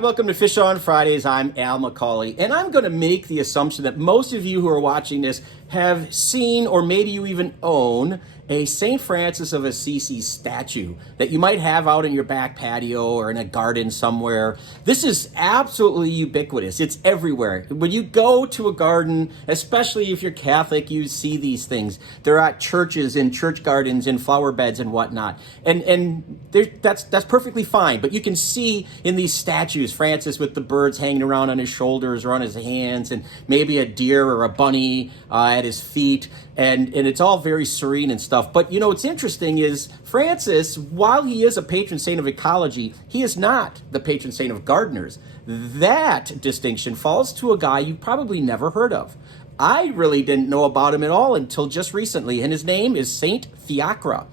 welcome to Fish on Fridays. I'm Al McCauley, and I'm going to make the assumption that most of you who are watching this have seen, or maybe you even own, a St. Francis of Assisi statue that you might have out in your back patio or in a garden somewhere. This is absolutely ubiquitous. It's everywhere. When you go to a garden, especially if you're Catholic, you see these things. They're at churches, in church gardens, in flower beds and whatnot. And that's perfectly fine. But you can see in these statues, Francis with the birds hanging around on his shoulders or on his hands, and maybe a deer or a bunny at his feet. And it's all very serene and stuff. But, you know, what's interesting is Francis, while he is a patron saint of ecology, he is not the patron saint of gardeners. That distinction falls to a guy you've probably never heard of. I really didn't know about him at all until just recently, and his name is Saint Fiacre.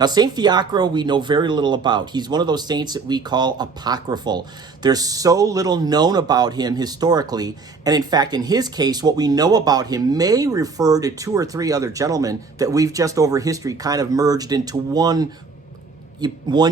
Now, St. Fiacre, we know very little about. He's one of those saints that we call apocryphal. There's so little known about him historically, and in fact, in his case, what we know about him may refer to two or three other gentlemen that we've just over history kind of merged into one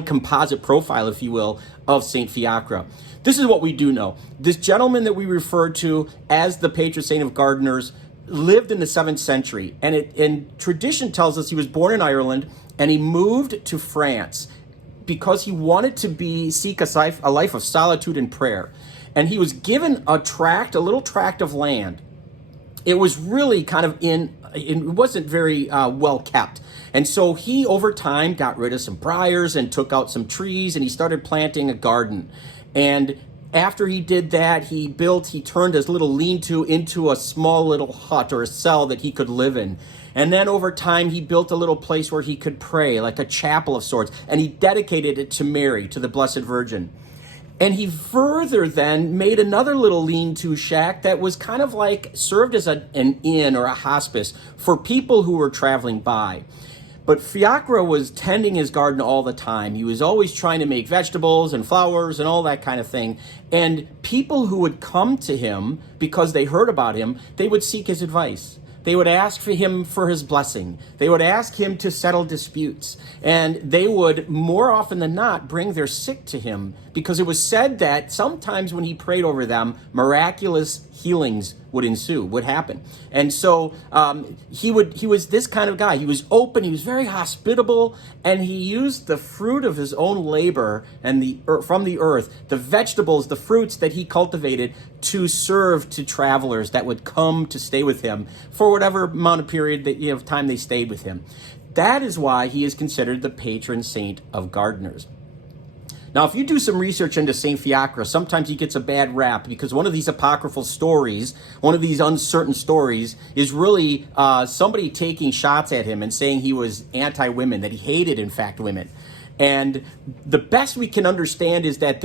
composite profile, if you will, of St. Fiacre. This is what we do know. This gentleman that we refer to as the patron saint of gardeners lived in the 7th century, and tradition tells us he was born in Ireland, and he moved to France because he wanted to seek a life of solitude and prayer. And he was given a little tract of land. It was really kind of it wasn't very well kept. And so he, over time, got rid of some briars and took out some trees, and he started planting a garden. And after he did that, he turned his little lean-to into a small little hut or a cell that he could live in. And then over time, he built a little place where he could pray, like a chapel of sorts, and he dedicated it to Mary, to the Blessed Virgin. And he further then made another little lean-to shack that was kind of like served as an inn or a hospice for people who were traveling by. But Fiacre was tending his garden all the time. He was always trying to make vegetables and flowers and all that kind of thing. And people who would come to him because they heard about him, they would seek his advice. They would ask for him for his blessing. They would ask him to settle disputes. And they would, more often than not, bring their sick to him, because it was said that sometimes when he prayed over them, miraculous healings would happen. And so he was this kind of guy. He was open, he was very hospitable, and he used the fruit of his own labor and from the earth, the vegetables, the fruits that he cultivated, to serve to travelers that would come to stay with him for whatever amount of period of time they stayed with him. That is why he is considered the patron saint of gardeners. Now, if you do some research into St. Fiacre, sometimes he gets a bad rap because one of these apocryphal stories, one of these uncertain stories, is really somebody taking shots at him and saying he was anti-women, that he hated, in fact, women. And the best we can understand is that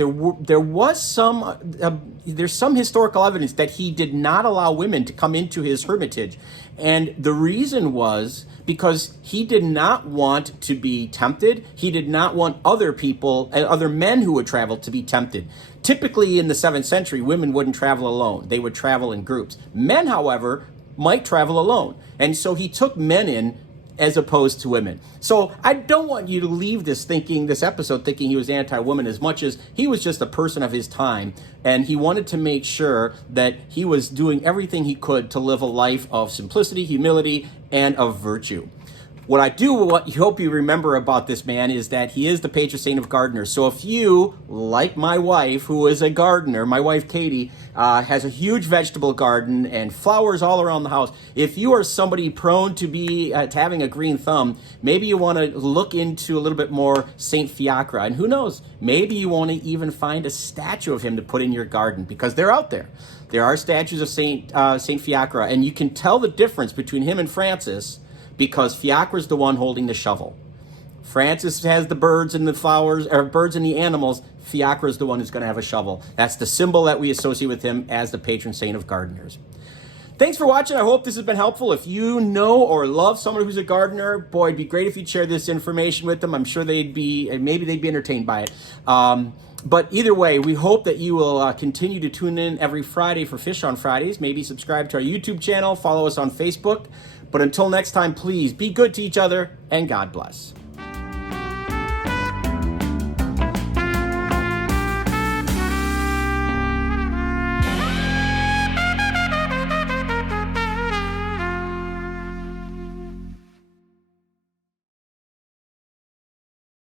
there's some historical evidence that he did not allow women to come into his hermitage. And the reason was because he did not want to be tempted. He did not want other people, other men who would travel, to be tempted. Typically in the 7th century, women wouldn't travel alone. They would travel in groups. Men, however, might travel alone. And so he took men in as opposed to women. So I don't want you to leave this episode thinking he was anti-woman, as much as he was just a person of his time, and he wanted to make sure that he was doing everything he could to live a life of simplicity, humility, and of virtue. What I hope you remember about this man is that he is the patron saint of gardeners. So if you, like my wife, who is a gardener, my wife Katie, has a huge vegetable garden and flowers all around the house, if you are somebody prone to having a green thumb, maybe you want to look into a little bit more St. Fiacre. And who knows, maybe you want to even find a statue of him to put in your garden, because they're out there. There are statues of St. Fiacre, and you can tell the difference between him and Francis, because Fiacre is the one holding the shovel. Francis has the birds and the flowers, or birds and the animals. Fiacre is the one who's going to have a shovel. That's the symbol that we associate with him as the patron saint of gardeners. Thanks for watching. I hope this has been helpful. If you know or love someone who's a gardener, boy, it'd be great if you'd share this information with them. I'm sure maybe they'd be entertained by it. But either way, we hope that you will continue to tune in every Friday for Fish on Fridays. Maybe subscribe to our YouTube channel, follow us on Facebook. But until next time, please be good to each other, and God bless.